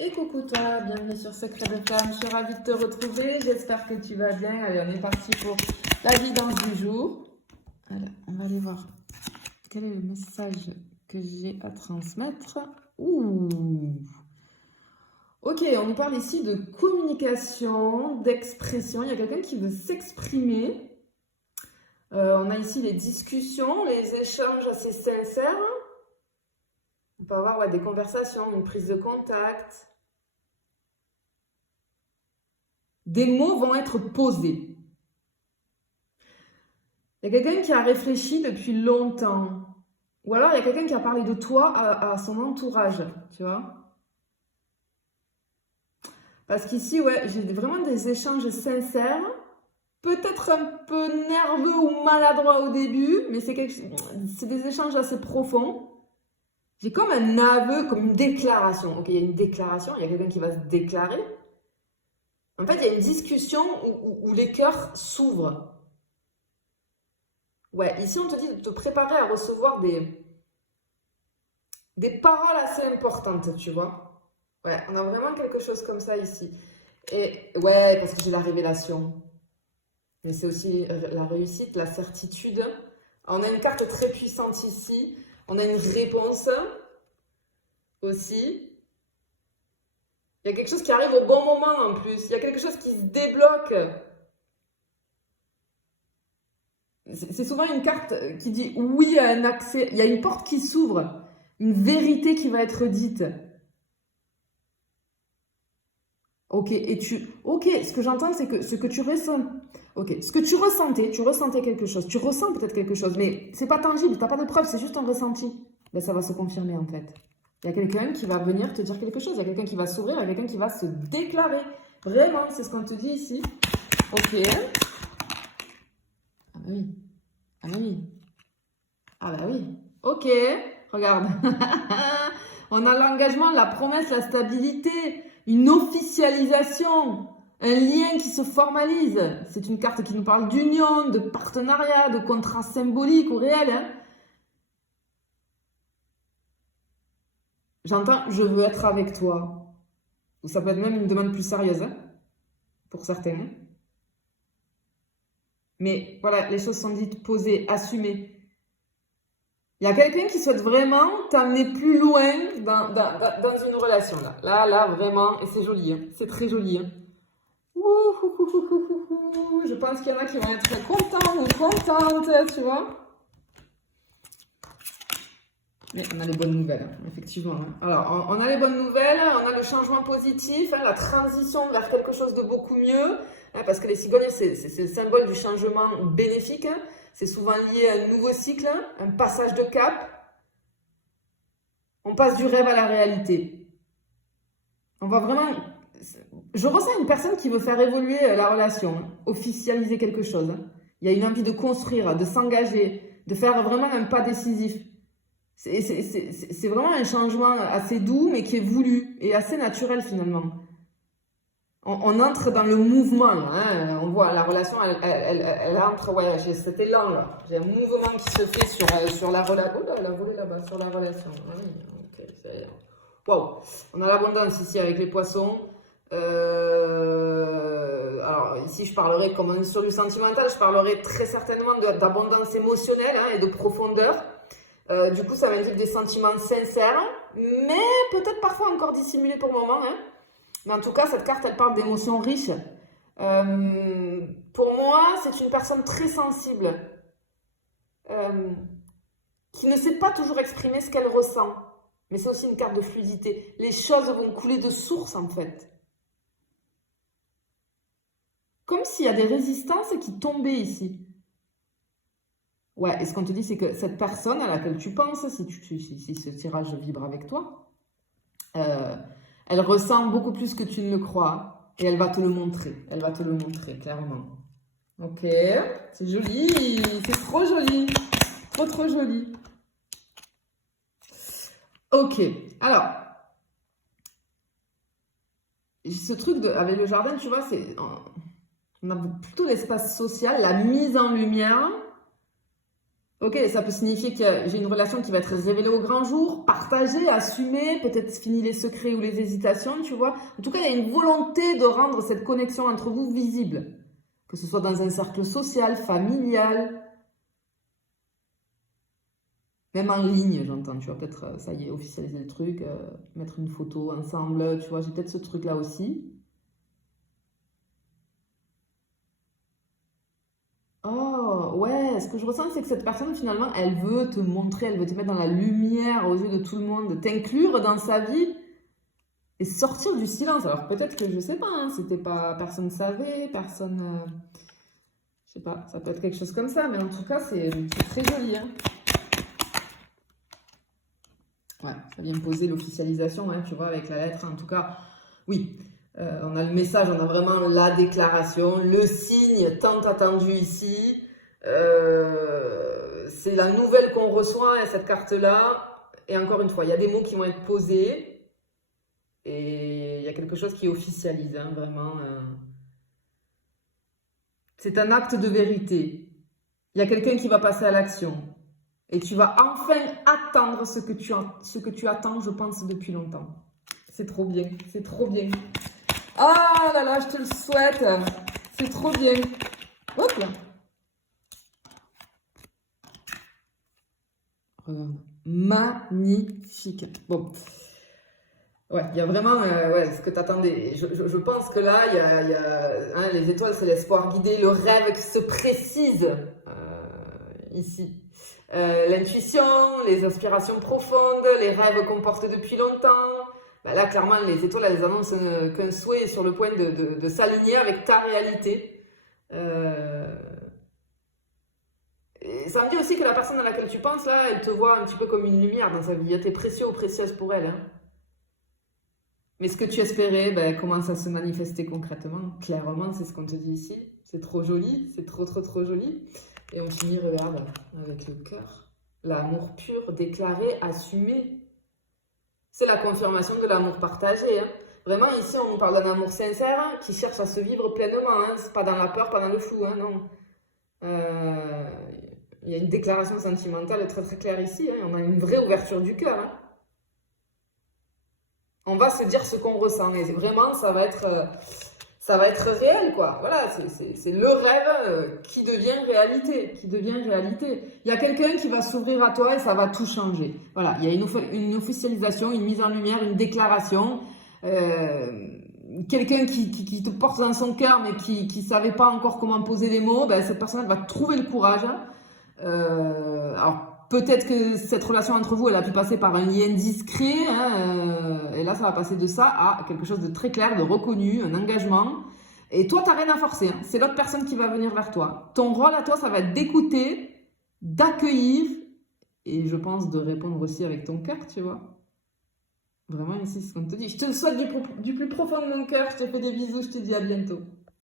Et coucou toi, bienvenue sur Secret de Flamme, je suis ravie de te retrouver, j'espère que tu vas bien. Allez, on est parti pour la guidance du jour. Alors, on va aller voir quel est le message que j'ai à transmettre. Ouh. Ok, on nous parle ici de communication, d'expression, il y a quelqu'un qui veut s'exprimer. On a ici les discussions, les échanges assez sincères. On peut avoir des conversations, une prise de contact. Des mots vont être posés. Il y a quelqu'un qui a réfléchi depuis longtemps. Ou alors il y a quelqu'un qui a parlé de toi à son entourage, tu vois. Parce qu'ici, ouais, j'ai vraiment des échanges sincères. Peut-être un peu nerveux ou maladroits au début, mais c'est des échanges assez profonds. J'ai comme un aveu, comme une déclaration. Ok, il y a une déclaration, il y a quelqu'un qui va se déclarer. En fait, il y a une discussion où les cœurs s'ouvrent. Ouais, ici on te dit de te préparer à recevoir des paroles assez importantes, tu vois. Ouais, on a vraiment quelque chose comme ça ici. Et ouais, parce que j'ai la révélation. Mais c'est aussi la réussite, la certitude. On a une carte très puissante ici. On a une réponse aussi. Il y a quelque chose qui arrive au bon moment en plus. Il y a quelque chose qui se débloque. C'est souvent une carte qui dit oui à un accès. Il y a une porte qui s'ouvre. Une vérité qui va être dite. Ok, ok, ce que j'entends, c'est que ce que tu ressens. Ok, ce que tu ressentais quelque chose. Tu ressens peut-être quelque chose, mais c'est pas tangible, t'as pas de preuve, c'est juste un ressenti. Ben, ça va se confirmer en fait. Il y a quelqu'un qui va venir te dire quelque chose, il y a quelqu'un qui va s'ouvrir, il y a quelqu'un qui va se déclarer. Vraiment, c'est ce qu'on te dit ici. Ok. Ah bah oui. Ah bah oui. Ah bah oui. Ok. Regarde. On a l'engagement, la promesse, la stabilité, une officialisation, un lien qui se formalise. C'est une carte qui nous parle d'union, de partenariat, de contrat symbolique ou réel. Hein. J'entends, je veux être avec toi. Ou ça peut être même une demande plus sérieuse, hein, pour certains. Hein. Mais voilà, les choses sont dites, posées, assumées. Il y a quelqu'un qui souhaite vraiment t'amener plus loin dans une relation. Là, vraiment, et c'est joli. Hein. C'est très joli. Hein. Je pense qu'il y en a qui vont être contents ou contentes, tu vois. Mais on a les bonnes nouvelles, hein, effectivement. Hein. Alors, on a les bonnes nouvelles, on a le changement positif, hein, la transition vers quelque chose de beaucoup mieux, hein, parce que les cigognes, c'est le symbole du changement bénéfique. Hein. C'est souvent lié à un nouveau cycle, hein, un passage de cap. On passe du rêve à la réalité. On va vraiment... Je ressens une personne qui veut faire évoluer la relation, hein, officialiser quelque chose. Hein. Il y a une envie de construire, de s'engager, de faire vraiment un pas décisif. C'est vraiment un changement assez doux, mais qui est voulu et assez naturel finalement. On entre dans le mouvement, hein. On voit la relation, elle entre, ouais, j'ai cet élan là. J'ai un mouvement qui se fait sur la relation. Oh là, elle a volé là-bas, sur la relation. Ah oui, ok, wow. On a l'abondance ici avec les poissons. Alors ici, je parlerai, comme on est sur du sentimental, je parlerai très certainement d'abondance émotionnelle hein, et de profondeur. Du coup, ça m'indique des sentiments sincères, mais peut-être parfois encore dissimulés pour le moment. Hein. Mais en tout cas, cette carte, elle parle d'émotions riches. Pour moi, c'est une personne très sensible, qui ne sait pas toujours exprimer ce qu'elle ressent. Mais c'est aussi une carte de fluidité. Les choses vont couler de source, en fait. Comme s'il y a des résistances qui tombaient ici. Ouais, et ce qu'on te dit, c'est que cette personne à laquelle tu penses, si ce tirage vibre avec toi, elle ressent beaucoup plus que tu ne le crois. Et elle va te le montrer. Elle va te le montrer, clairement. Ok, c'est joli. C'est trop joli. Trop, trop joli. Ok, alors, ce truc avec le jardin, tu vois, on a plutôt l'espace social, la mise en lumière. Ok, ça peut signifier que j'ai une relation qui va être révélée au grand jour, partagée, assumée, peut-être fini les secrets ou les hésitations, tu vois. En tout cas, il y a une volonté de rendre cette connexion entre vous visible, que ce soit dans un cercle social, familial, même en ligne, j'entends, tu vois, peut-être, ça y est, officialiser le truc, mettre une photo ensemble, tu vois, j'ai peut-être ce truc-là aussi. Oh, ouais, ce que je ressens, c'est que cette personne, finalement, elle veut te montrer, elle veut te mettre dans la lumière aux yeux de tout le monde, t'inclure dans sa vie et sortir du silence. Alors peut-être que, je sais pas, hein, c'était pas, personne savait, personne, je sais pas, ça peut être quelque chose comme ça, mais en tout cas, c'est très joli, hein. Ouais, ça vient poser l'officialisation, hein, tu vois, avec la lettre, en tout cas, oui. On a le message, on a vraiment la déclaration, le signe tant attendu ici. C'est la nouvelle qu'on reçoit et cette carte-là. Et encore une fois, il y a des mots qui vont être posés et il y a quelque chose qui officialise, hein, vraiment. C'est un acte de vérité. Il y a quelqu'un qui va passer à l'action. Et tu vas enfin attendre ce que tu attends, je pense, depuis longtemps. C'est trop bien, c'est trop bien. Ah là là, je te le souhaite. C'est trop bien. Hop là. Regarde. Magnifique. Bon. Ouais, il y a vraiment ouais, ce que tu attendais. Je pense que là, hein, les étoiles, c'est l'espoir guidé, le rêve qui se précise ici. L'intuition, les aspirations profondes, les rêves qu'on porte depuis longtemps. Ben là, clairement, les étoiles, elles annoncent qu'un souhait est sur le point de s'aligner avec ta réalité. Et ça me dit aussi que la personne à laquelle tu penses, là, elle te voit un petit peu comme une lumière dans sa vie. Tu es précieux ou précieuse pour elle. Hein. Mais ce que tu espérais, ben, commence à se manifester concrètement. Clairement, c'est ce qu'on te dit ici. C'est trop joli, c'est trop, trop, trop joli. Et on finit, regarde, avec le cœur. L'amour pur, déclaré, assumé. C'est la confirmation de l'amour partagé. Hein. Vraiment, ici, on nous parle d'un amour sincère hein, qui cherche à se vivre pleinement. Hein. C'est pas dans la peur, pas dans le flou, hein, non. Il y a une déclaration sentimentale très très claire ici. Hein. On a une vraie ouverture du cœur. Hein. On va se dire ce qu'on ressent. Et vraiment, ça va être réel, quoi. Voilà, c'est le rêve qui devient réalité. Qui devient réalité. Il y a quelqu'un qui va s'ouvrir à toi et ça va tout changer. Voilà, il y a une officialisation, une mise en lumière, une déclaration. Quelqu'un qui te porte dans son cœur mais qui ne savait pas encore comment poser les mots, ben, cette personne va trouver le courage. Alors, peut-être que cette relation entre vous, elle a pu passer par un lien discret, hein, et là, ça va passer de ça à quelque chose de très clair, de reconnu, un engagement. Et toi, tu n'as rien à forcer. Hein. C'est l'autre personne qui va venir vers toi. Ton rôle à toi, ça va être d'écouter, d'accueillir, et je pense de répondre aussi avec ton cœur, tu vois. Vraiment, ici, c'est ce qu'on te dit. Je te le souhaite du plus profond de mon cœur. Je te fais des bisous. Je te dis à bientôt.